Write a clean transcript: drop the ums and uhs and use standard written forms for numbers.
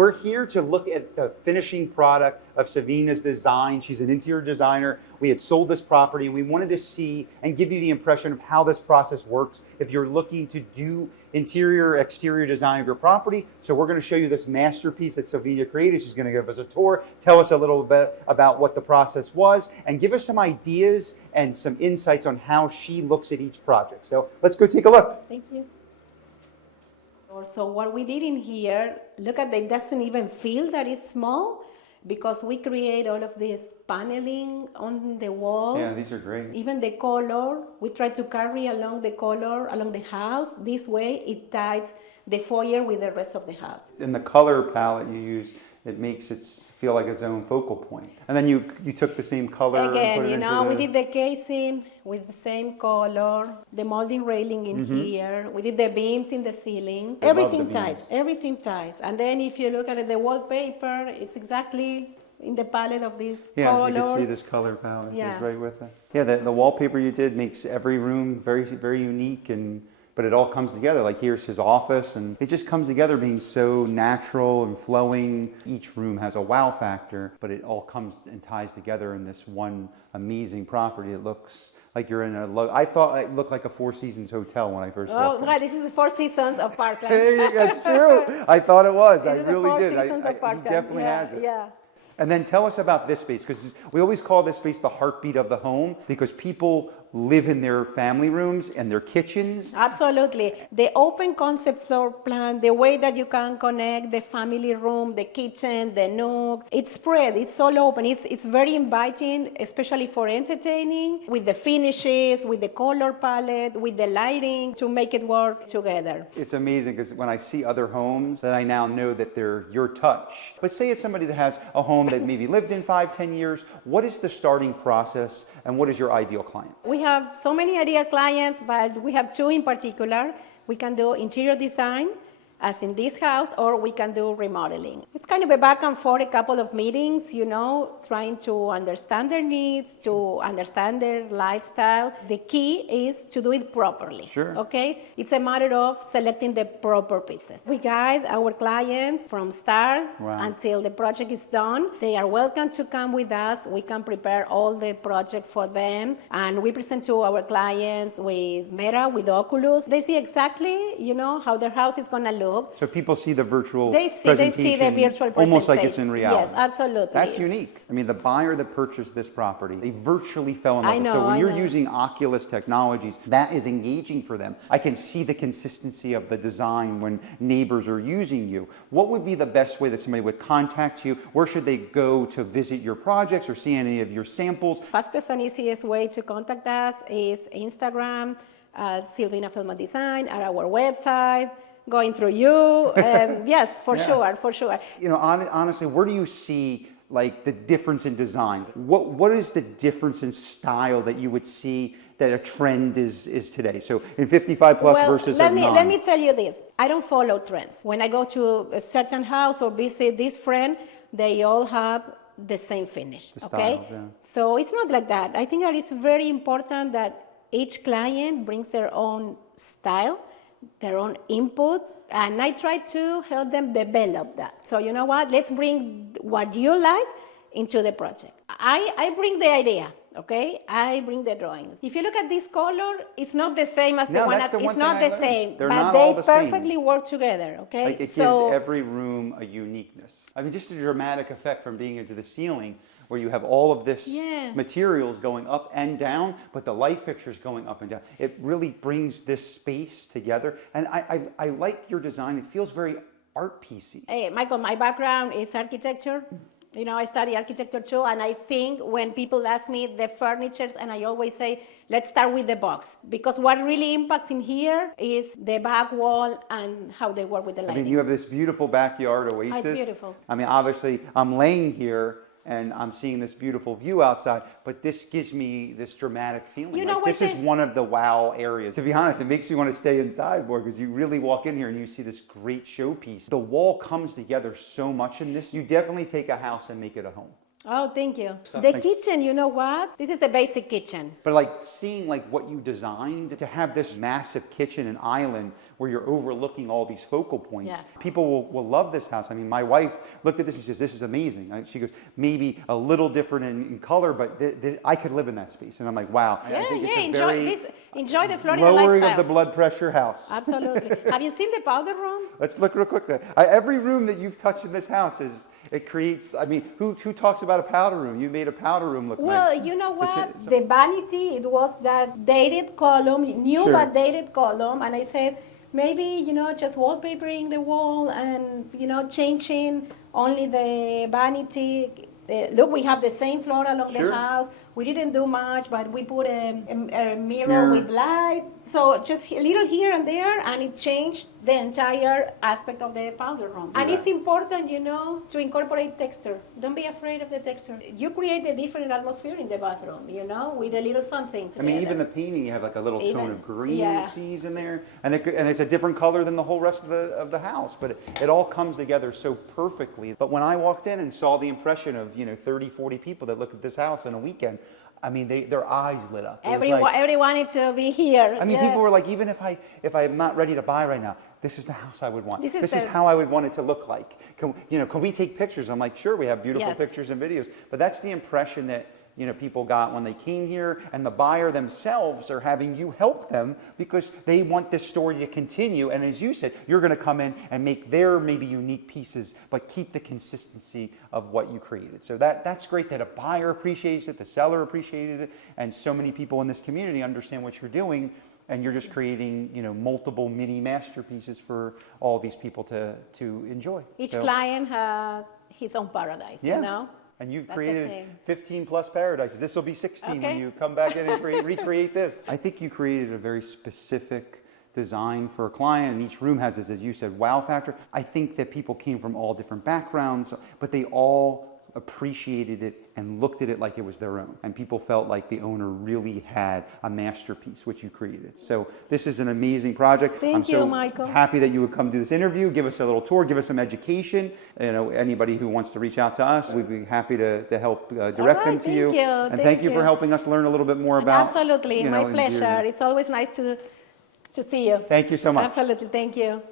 We're here to look at the finishing product of Silvina's design. She's an interior designer. We had sold this property and we wanted to see and give you the impression of how this process works if you're looking to do interior, exterior design of your property. So we're going to show you this masterpiece that Silvina created. She's going to give us a tour, tell us a little bit about what the process was, and give us some ideas and some insights on how she looks at each project. So let's go take a look. Thank you. So what we did in here, look at it doesn't even feel that it's small because we create all of this paneling on the wall. Yeah, these are great. Even the color, we try to carry along the color along the house. This way it ties the foyer with the rest of the house. And the color palette you use, it makes it feel like its own focal point. And then you took the same color again, and put it you into know, the... we did the casing with the same color, the molding railing in here. We did the beams in the ceiling. Everything ties, everything ties. And then if you look at the wallpaper, it's exactly in the palette of these colors. Yeah, you can see this color palette is right with it. Yeah, the wallpaper you did makes every room very, very unique, but it all comes together. Like here's his office, and it just comes together being so natural and flowing. Each room has a wow factor, but it all comes and ties together in this one amazing property. It looks like you're in I thought it looked like a Four Seasons hotel when I first walked in. Oh, this is the Four Seasons of Parkland. That's true. I thought it was. I This is the really Four did. Seasons of Parkland. He definitely has it. Yeah. And then tell us about this space, because we always call this space the heartbeat of the home, because people live in their family rooms and their kitchens. Absolutely. The open concept floor plan, the way that you can connect the family room, the kitchen, the nook, it's spread, it's all open. It's very inviting, especially for entertaining, with the finishes, with the color palette, with the lighting, to make it work together. It's amazing, because when I see other homes, that I now know that they're your touch. But say it's somebody that has a home that maybe lived in 5-10 years. What is the starting process and what is your ideal client? We have so many ideal clients, but we have two in particular. We can do interior design, as in this house, or we can do remodeling. It's kind of a back and forth, a couple of meetings, you know, trying to understand their needs, to understand their lifestyle. The key is to do it properly. Sure. Okay? It's a matter of selecting the proper pieces. We guide our clients from start until the project is done. They are welcome to come with us. We can prepare all the project for them, and we present to our clients with Meta, with Oculus. They see exactly, you know, how their house is gonna look. So people see the virtual presentation. They see the virtual presentation. Almost like it's in reality. Yes, absolutely. That's unique. I mean, the buyer that purchased this property, they virtually fell in love with it. So when you're using Oculus technologies, that is engaging for them. I can see the consistency of the design when neighbors are using you. What would be the best way that somebody would contact you? Where should they go to visit your projects or see any of your samples? Fastest and easiest way to contact us is Instagram, Silvina Felman Design, at our website. Going through you, yes, for sure, for sure. You know, honestly, where do you see like the difference in designs? What is the difference in style that you would see that a trend is today? So in 55 plus versus let me tell you this. I don't follow trends. When I go to a certain house or visit this friend, they all have the same finish. Okay, so it's not like that. I think that it's very important that each client brings their own style, their own input, and I try to help them develop that. So you know what, let's bring what you like into the project. I bring the idea, okay? I bring the drawings. If you look at this color, it's not the same as the one, it's not the same, but they perfectly work together, okay? Like it gives every room a uniqueness. I mean, just a dramatic effect from being into the ceiling, where you have all of this materials going up and down, but the light fixtures going up and down. It really brings this space together. And I like your design. It feels very art piecey. Hey, Michael, my background is architecture. You know, I study architecture too, and I think when people ask me the furnitures, and I always say, let's start with the box. Because what really impacts in here is the back wall and how they work with the lighting. I mean, you have this beautiful backyard oasis. It's beautiful. I mean, obviously, I'm laying here and I'm seeing this beautiful view outside, but this gives me this dramatic feeling. You know, like this is one of the wow areas. To be honest, it makes me want to stay inside more, because you really walk in here and you see this great showpiece. The wall comes together so much in this. You definitely take a house and make it a home. Oh, thank you. Something The like- kitchen, you know what? This is the basic kitchen. But like seeing like what you designed to have this massive kitchen and island where you're overlooking all these focal points. Yeah. People will love this house. I mean, my wife looked at this and says, "This is amazing." She goes, "Maybe a little different in color, but I could live in that space." And I'm like, "Wow." I think it's a Enjoy very this. Enjoy the Florida lowering lifestyle. of the blood pressure house. Absolutely. Have you seen the powder room? Let's look real quickly. Every room that you've touched in this house it creates. I mean, who talks about a powder room? You made a powder room look Well, nice. you know what? The vanity, it was that dated column, new Sure. but dated column, and I said maybe just wallpapering the wall and changing only the vanity. Look, we have the same floor along Sure. the house. We didn't do much, but we put a mirror with light. So just a little here and there, and it changed the entire aspect of the powder room. And it's important, to incorporate texture. Don't be afraid of the texture. You create a different atmosphere in the bathroom, with a little something together. I mean, even the painting, you have like a little tone of green yeah. seas in there, and it's a different color than the whole rest of the house. But it all comes together so perfectly. But when I walked in and saw the impression of 30, 40 people that looked at this house in a weekend, I mean, their eyes lit up. Everyone wanted to be here. I mean, people were like, even if I'm not ready to buy right now, this is the house I would want. This is the- how I would want it to look like. Can we take pictures? I'm like, sure, we have beautiful Yes. pictures and videos. But that's the impression that people got when they came here, and the buyer themselves are having you help them because they want this story to continue. And as you said, you're going to come in and make their maybe unique pieces, but keep the consistency of what you created. So that's great that a buyer appreciates it, the seller appreciated it, and so many people in this community understand what you're doing. And you're just creating, multiple mini masterpieces for all these people to enjoy. Each client has his own paradise, Yeah. And you've That's the created thing. 15 plus paradises. This will be 16 Okay. when you come back in and recreate this. I think you created a very specific design for a client, and each room has this, as you said, wow factor. I think that people came from all different backgrounds, but they all appreciated it and looked at it like it was their own. And people felt like the owner really had a masterpiece, which you created. So this is an amazing project. Thank you, Michael. Happy that you would come do this interview, give us a little tour, give us some education. Anybody who wants to reach out to us, we'd be happy to help direct them to you. And thank you for helping us learn a little bit more about. Absolutely, my pleasure. It's always nice to see you. Thank you so much. Absolutely, thank you.